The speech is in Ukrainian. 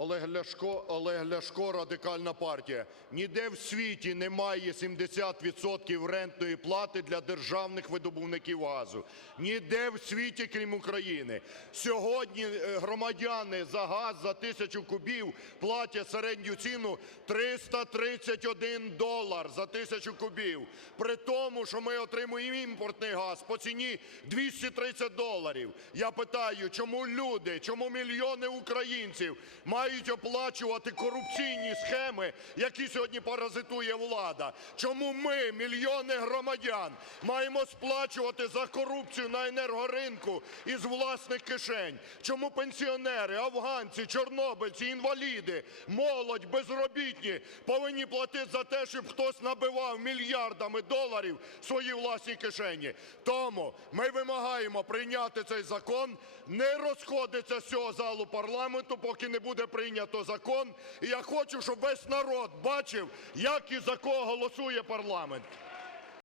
Олег Ляшко, Олег Ляшко, Радикальна партія. Ніде в світі немає 70 відсотків рентної плати для державних видобувників газу. Ніде в світі, крім України. Сьогодні е, громадяни за газ за тисячу кубів платять середню ціну 331 долар за тисячу кубів. При тому, що ми отримуємо імпортний газ по ціні 230 доларів. Я питаю, чому люди, чому мільйони українців мають оплачувати корупційні схеми, які сьогодні паразитує влада? Чому ми, мільйони громадян, маємо сплачувати за корупцію на енергоринку із власних кишень? Чому пенсіонери, афганці, чорнобильці, інваліди, молодь, безробітні повинні платити за те, щоб хтось набивав мільярдами доларів свої власні кишені? Тому ми вимагаємо прийняти цей закон, не розходиться з цього залу парламенту, поки не буде прийнято закон. І я хочу, щоб весь народ бачив, як і за кого голосує парламент.